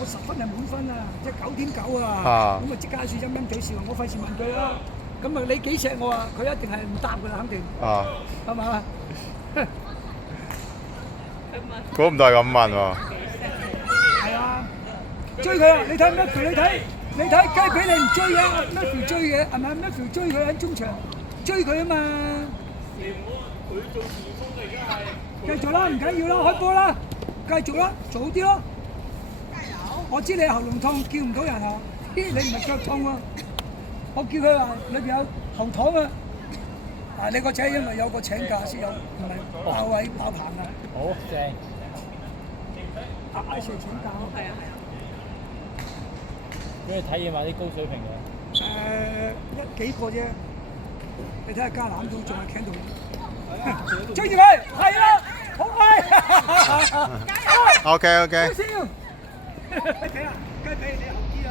我10分係滿分啊，即係9.9啊。咁啊即刻算陰陰地笑，我費事問佢啦。咁啊你幾錫我啊？佢一定係唔答㗎啦，肯定。係嘛？估唔到係咁問喎。係啊，追佢啊！你睇 Matthew， 你睇雞髀你唔追嘅 ，Matthew 追嘅係咪 ？Matthew 追佢喺中場，追佢啊嘛。佢做前鋒嚟嘅係。繼續啦，唔緊要啦，開波啦，繼續啦，早啲咯。我知你喉嚨痛，叫唔到人啊！你唔係腳痛喎，我叫佢話裏邊有喉糖啊！你個仔因為有個請假先有，唔係爆位爆棚啊！好正。阿Sir請假。係啊。俾你體驗下啲高水平嘅。幾個啫，你睇下加籃都仲係企度，追住佢，係啦，好快。OK。好笑。睇下雞髀你後啲啊，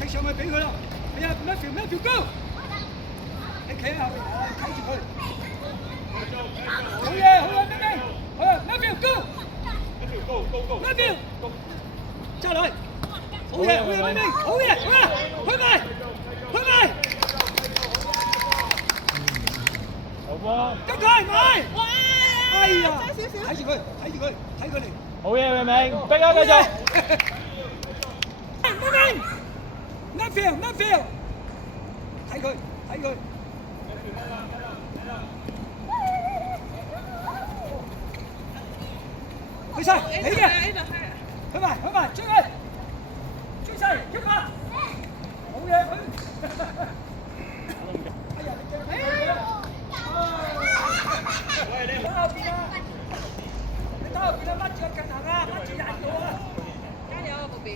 睇上去俾佢啦。係啊，Matthew go。你企喺後邊，睇住佢。好嘢，Matthew，好啊，Matthew go。Matthew，揸落去。好嘢，Matthew，好嘢，去埋。好波。跟佢埋。哎呀，睇住佢嚟。好嘢，明明，逼啊，繼續。Matthew，睇佢。去晒，你嘅，去埋，追佢，追晒，一把，好嘢，哎呀，喂，你打後邊啊，掹住個近行啊，掹住人到啊，加油啊，寶貝！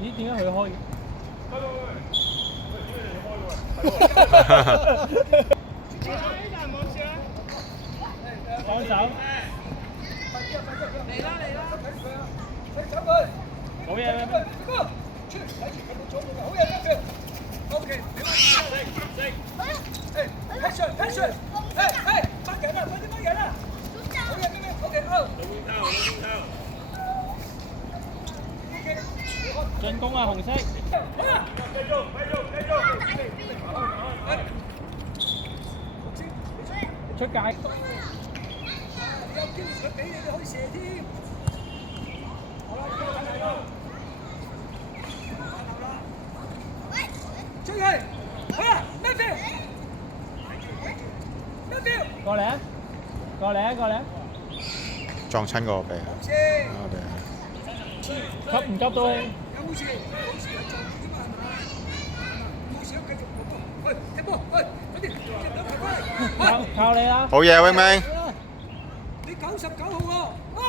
咦？點解佢開？幫手。嚟啦！好嘢，好嘢 ，OK， passion，bắt人啦，快啲bắt人啦！好嘢，OK， 進攻啊，紅色！好啦，繼續！出界！有機會佢俾你，你可以射添。好啦，追佢！好啦 ，Matthew， 過嚟！撞親個鼻啊！急唔急到？有冇事？冇事，撞住啫嘛，係嘛？冇事，繼續去，踢波，快啲！靠你啦！好嘢，永明。你99號喎！哎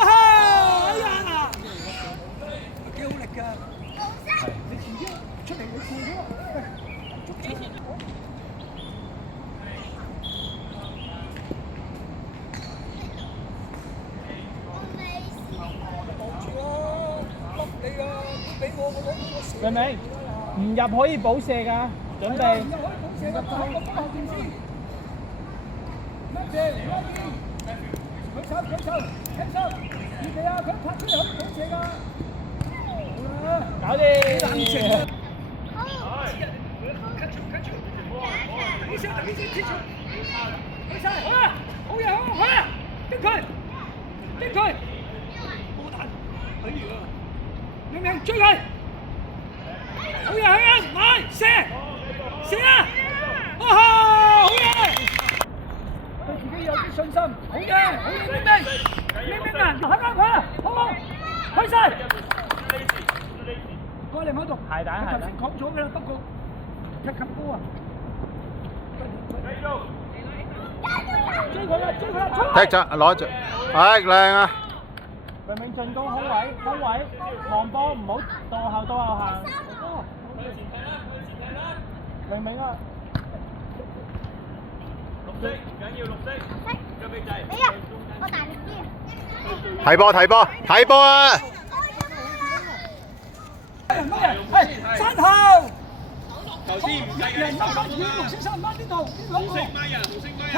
呀，幾好力㗎！你遲啲出嚟，你試咗。明明，唔入可以補射㗎，準備。搞掂。明明追佢！好嘢，買射啊！好嘢！對自己有啲信心，好嘢，明明啊，啱佢，好，開晒！過嚟我度，鞋帶，頭先講咗㗎啦，不過一級高啊！追佢啦！踢咗，攞住，靚啊！明明進攻好位，望波唔好到後行。明明啊！綠色唔緊要，綠色。腳臂仔。你啊，我大力啲。睇波啊！三號。頭先唔計嘅，黃先生掹呢度，紅色咪人，紅色咪人。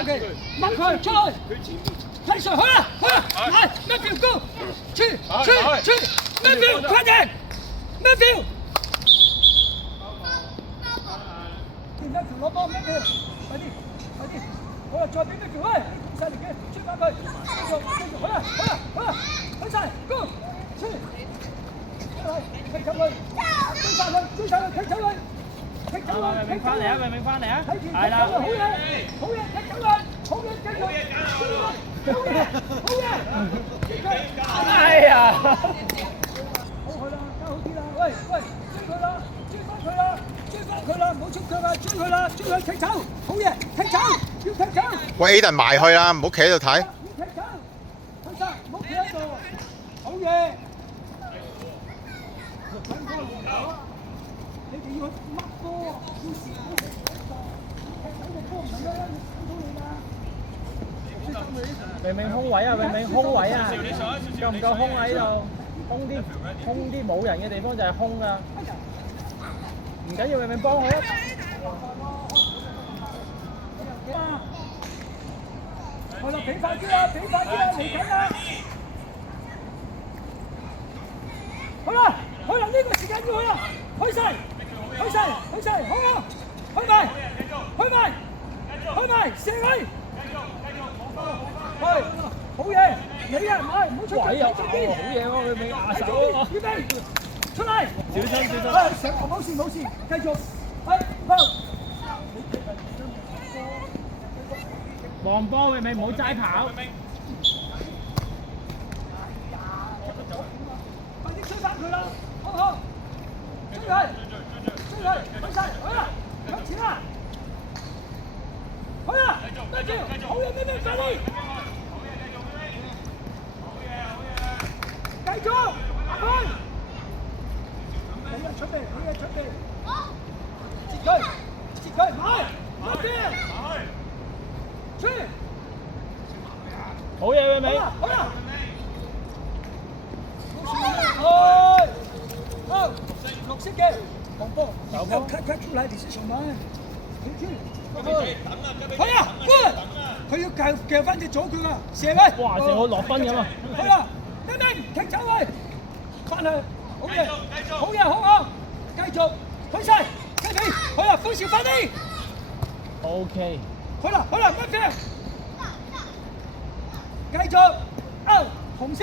OK，掹佢出去。佢前面。睇上好啦，好啦，嚟，Matthew go，去，，Matthew 快點 ，Matthew，而家攞波 Matthew，快啲，好啦，再俾 Matthew，喂，控晒力嘅，追翻佢，繼續，好啦，去晒 ，go，去，踢走佢，追晒佢，踢走佢。踢走佢，明翻嚟啊！明翻嚟啊！係啦，好嘢，踢走佢，好嘢，繼續，好嘢，哎呀！好去啦，加好啲啦，喂，追佢啦，追翻佢啦，唔好出腳啊，追佢踢走，好嘢，踢走，要踢走。喂 Aiden 埋去啦，唔好企喺度睇。要踢走，去晒，唔好企喺度，好嘢。你哋要去乜波？要時好食嗰個，踢走個波唔係啦，要睇到你啦。明空位啊！空位啊！夠唔夠空喺度？空啲冇人嘅地方就係空㗎。唔緊要，幫我。好啦，俾快啲啦，嚟緊啦！好啦，呢個時間要去啦，去晒，好啊，去埋，射佢，係，好嘢，你啊，唔好出腳，中邊，好嘢喎！佢未壓手啊！預備，出嚟，小心！冇事，繼續，係，好。望波明唔好齋跑。快啲追翻佢啦，好，追佢，去晒，好啦，向前啦，好啦，跟住，好嘢，快啲，繼續，去，你嘅準備，截佢，買，出，好嘢，明。好啦。好，綠色嘅黃波，要開出來，你是什麼？係啊 ，good， 佢要夾翻隻左腳啊，射佢。哇！成個落分咁啊！係啊，踢走佢，翻去，好嘢，好，繼續，去晒，雞皮，好啦，歡笑快啲。OK。好啦，乜嘢？繼續，紅色。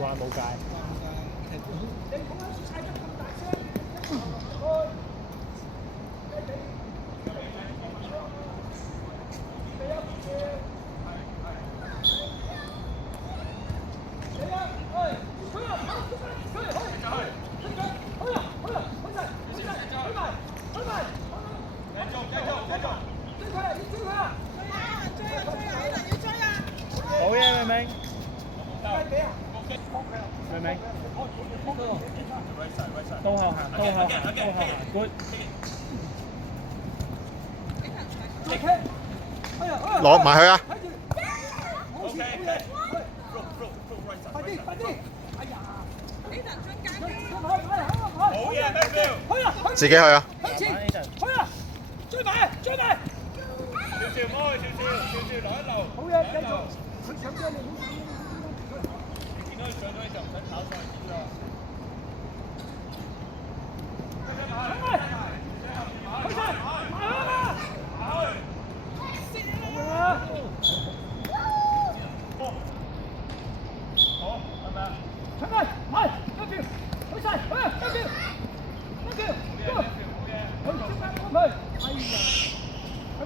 哇！冇界。你講緊輸晒得咁大聲，好嘢，明。明。到後行，good。攞埋去啊！快啲！哎呀！好嘢 Matthew 自己去啊！向前，去啊！追埋！少留一留。好嘢，繼續。佢上咗你，見到佢上咗你就唔使跑上去啦。去晒，埋啦！好，係咪啊？出嚟，埋，一票，去晒，一票，go！佢追翻佢，哎呀！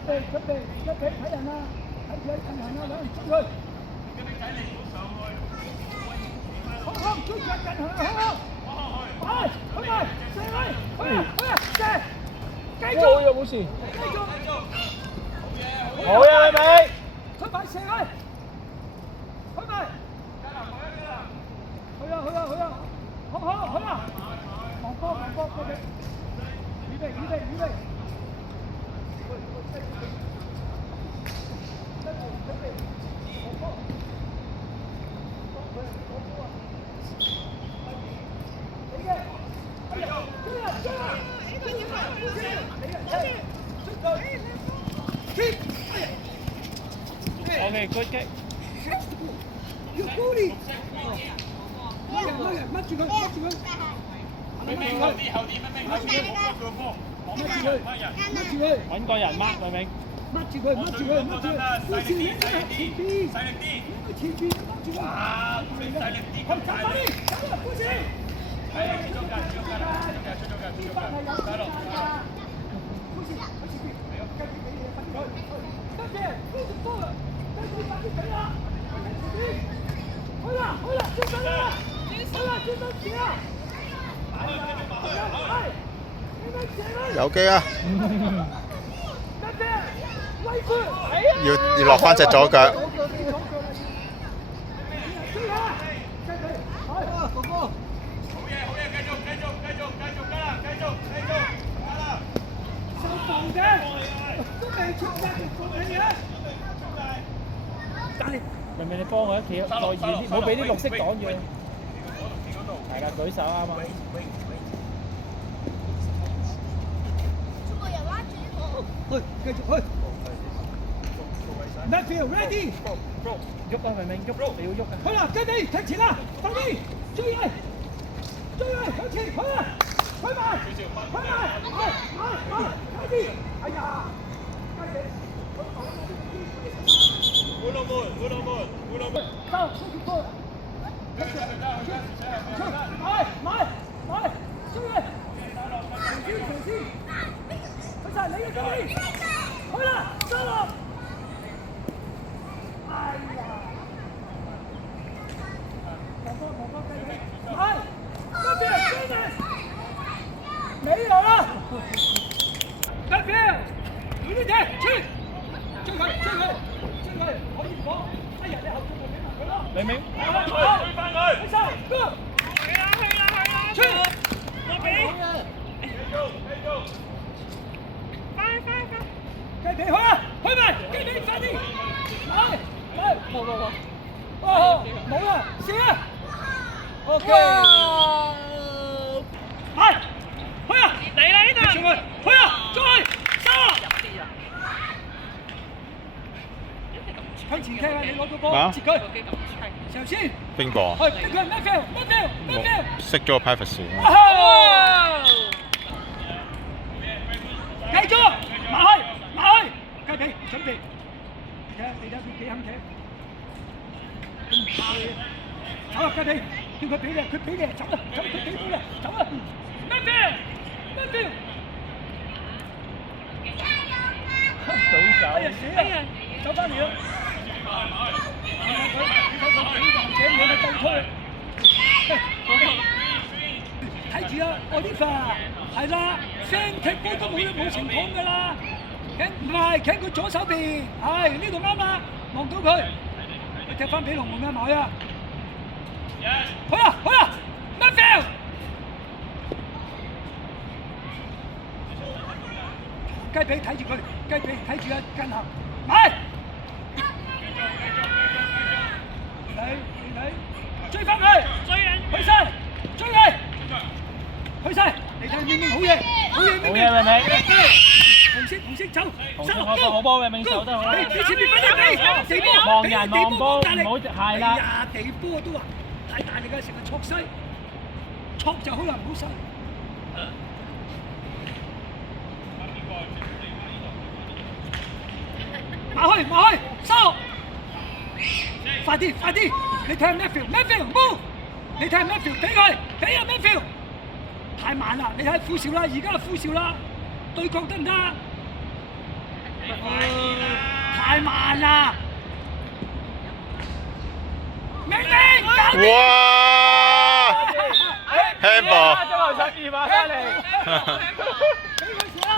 準備，一比睇人啦，睇住近行啦，兩人追佢。好，追住近行，好，去埋，射佢，射，繼續，冇事。繼續，好嘢，明。出埋射佢，去埋，去啊，好，去啊，望波，預備。追 OK good kick。要高啲。乜住佢，乜住佢。明明後啲，明明後啲，冇個波，乜住佢，乜住佢。揾個人 mark 明明。乜住佢，乜住佢，乜住佢。好似你喺前邊，細力啲，前邊乜住佢。啊，細力啲，咁大力，走啦，好似。係出咗界，得咯。有機啊！要落翻隻左腳。明明你幫我一企再遠啲，唔好俾啲綠色擋住。係啦，舉手啱啊！全部人拉住我。去，繼續去。Matthew ready。喐啊，明明喐，你要喐啊！去啦，雞髀踢前啦，快啲，追佢，向前，去啦，去埋，快啲，哎呀，雞髀。烏龍門，收，出去波。買，追佢。長先，去晒你嘅雞髀，去啦，收啦。哎呀！望翻雞髀，買，跟住，沒有啦。跟住，有啲嘢，追佢，可以講。哎呀，你後邊俾埋佢咯。明明，追翻佢，去晒，go。追，我俾。繼續。雞髀去啊，去埋，雞髀快啲，冇，哦，冇啦，試啊 ，OK，係，去啊，嚟啦呢度，去啊，再，收，向前踢啊，你攞到波，截佢，上先，邊個？去，逼佢 ，Matthew，熄咗個 privacy。繼續，埋去，雞髀準備，你睇佢幾肯踢，咁唔怕嘅，走啊雞髀，叫佢俾你，走啊，佢俾到啦，走啊，Matthew，舉手。哎呀死啊，走翻嚟啦，睇住啊 ，Oliver，係啦 ，fan 踢波都冇情況㗎啦。唔係，企佢左手邊，係呢度啱啦，望到佢，佢踢翻俾龍門嘅埋啊！好啦，Matthew，雞髀睇住佢，雞髀睇住啊，跟後，埋，你追翻佢，去晒，追佢，去晒，你睇明明好嘢，明明。紅色走，好波明明守得好。你前面地波，望人望波，唔好係啦。哎呀，地波都話太大力嘅，成日戳西，戳就好啦，唔好西。埋去，收！快啲，你睇下 Matthew move，你睇下 Matthew 俾佢，俾啊 Matthew，太慢啦，你睇富少啦，而家富少啦，對角得唔得？太慢啦！明明！哇 ！handball！最後12碼翻嚟。俾佢試啦！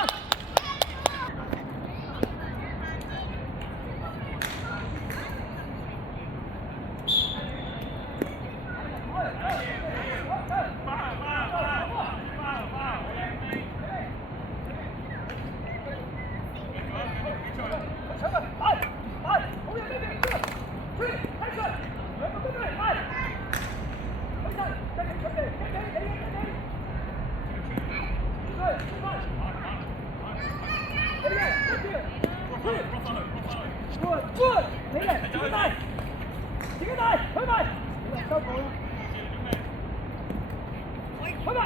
Good，你嚟，自己帶，去埋，收波啦，去埋，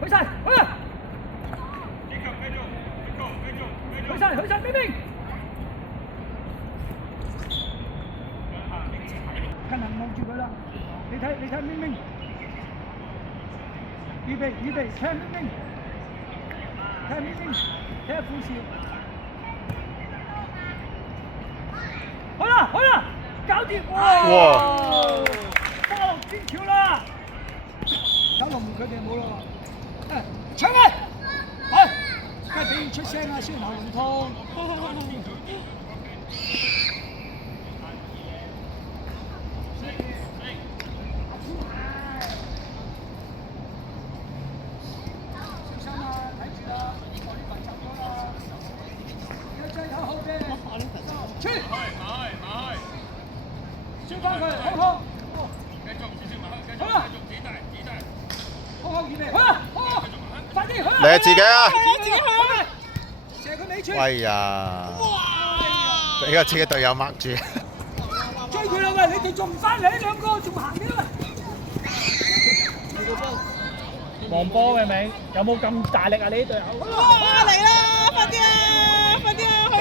去晒，去啊！去晒，明明。近行望住佢啦，你睇明明，預備，睇明明，睇下副少。好啦，搞掂！哇！波天橋啦，九龍佢哋冇咯喎，搶佢！梗係俾佢出聲啦，先喉嚨痛。小心啊，睇住啦，我呢份執咗啦，要追口好嘅，出，燒翻佢，好，好啦，好預備，好，快啲去！你自己啊！射佢尾穿。喂呀！俾個自己隊友掹住。追佢啦喂！你哋仲唔翻嚟？兩個仲行嘅喂！望波嘅名有冇咁大力啊？你啲隊友？哇！嚟啦！快啲啊！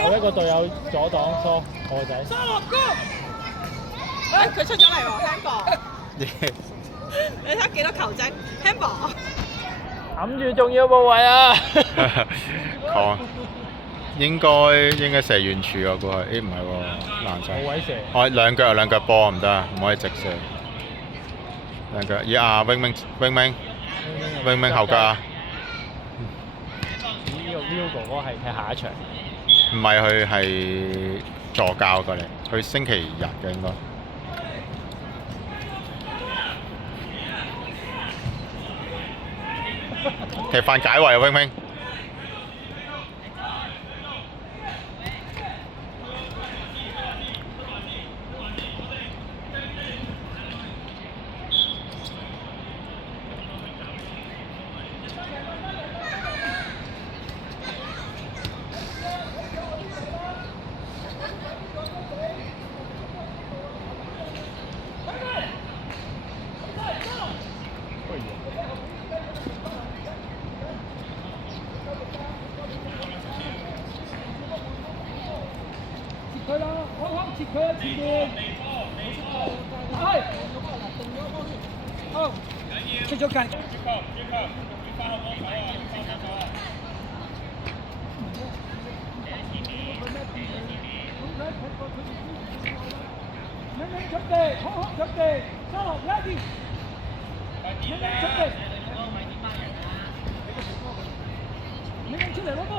有一個隊友阻擋疏我個仔。沙樂哥，佢出咗嚟喎 handball。你睇幾多球證 handball？揞住重要部位啊！講應該射遠處啊，估係。咦唔係喎，難冇位射。我兩腳波唔得，唔可以直射。兩腳，咦啊永明後腳啊！呢個 Will 哥哥係踢下一場。唔係佢係助教過嚟，佢星期日嘅應該。踢犯解圍啊，永明。佢啦，好接佢啊，前面，打去，好，出咗界。明明準備，好準備，沙樂一啲，明明準備，明明出嚟攞波，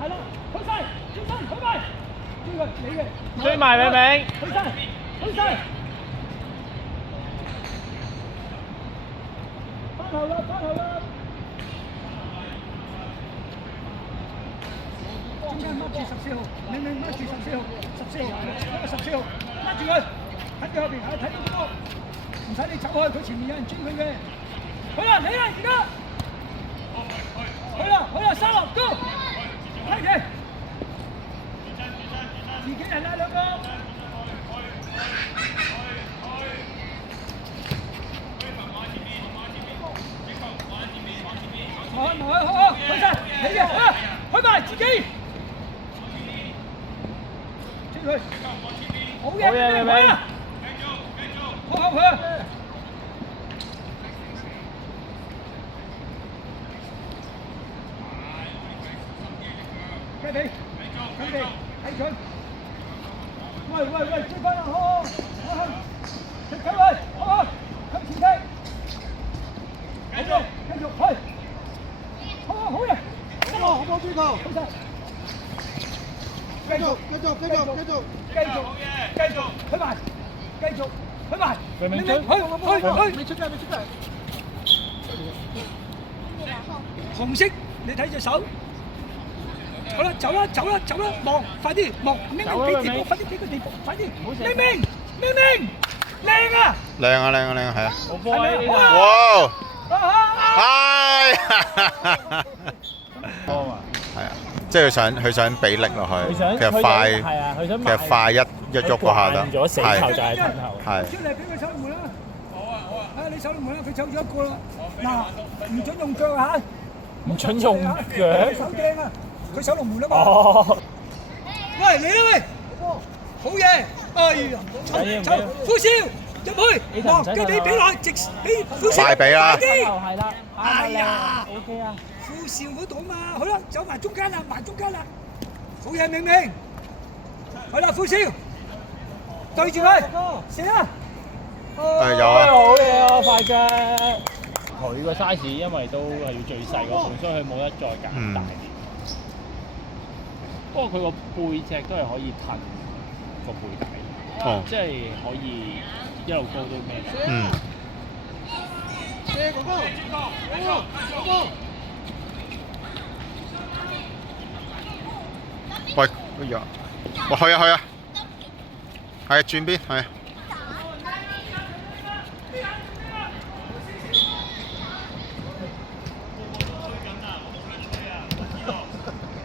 係啦，去晒，去埋，追佢，你嘅，追埋明明，去晒，翻後啦，中間掹住14號，明明掹住14號，14號，掹住佢，喺佢後邊，睇到波，唔使你走開，佢前面有人追佢嘅，去啦，你啦而家，去啦，沙樂哥，睇住，自己人啦兩個，好，去晒，你嘅，去埋自己。追佢，好嘢，明明，好佢，雞髀，睇佢，喂，追翻啦，好，踢佢，好，向前踢，繼續去，好嘢，好波追球，好晒。繼續，去埋，明明，去，你出界，紅色，你睇隻手，好啦，走啦，望，快啲，望，明明俾地步，快啲俾個地步，快啲，明明，靚啊，係啊！好波啊！哇！唉！多嘛。係啊，即係佢想俾力落去，佢想其實快，係啊，佢想其實快一喐嗰下得，咗死球就係褪後。係出嚟俾佢守龍門啦！啊，你守龍門啦，佢走咗一個啦。嗱，唔準用腳嚇，唔準用腳。手釘啊！佢守龍門啦嘛。哦，喂，嚟啦喂！好嘢！哎呀，呼少入去，嗱，跟住俾落直俾呼少，快俾啦！係啦，哎呀 ，OK 啊，呼少嗰度嘛，好啦，走埋中間啦，埋中間啦，好嘢，明明，係啦，呼少對住佢，射啦！有啊，好嘢啊，快腳！佢個 size 因為都係要最細嗰款，所以佢冇得再揀大啲。不過佢個背脊都係可以褪個背底，即係可以一路高到咩？喂，哎呀，去啊，係啊，轉邊係啊。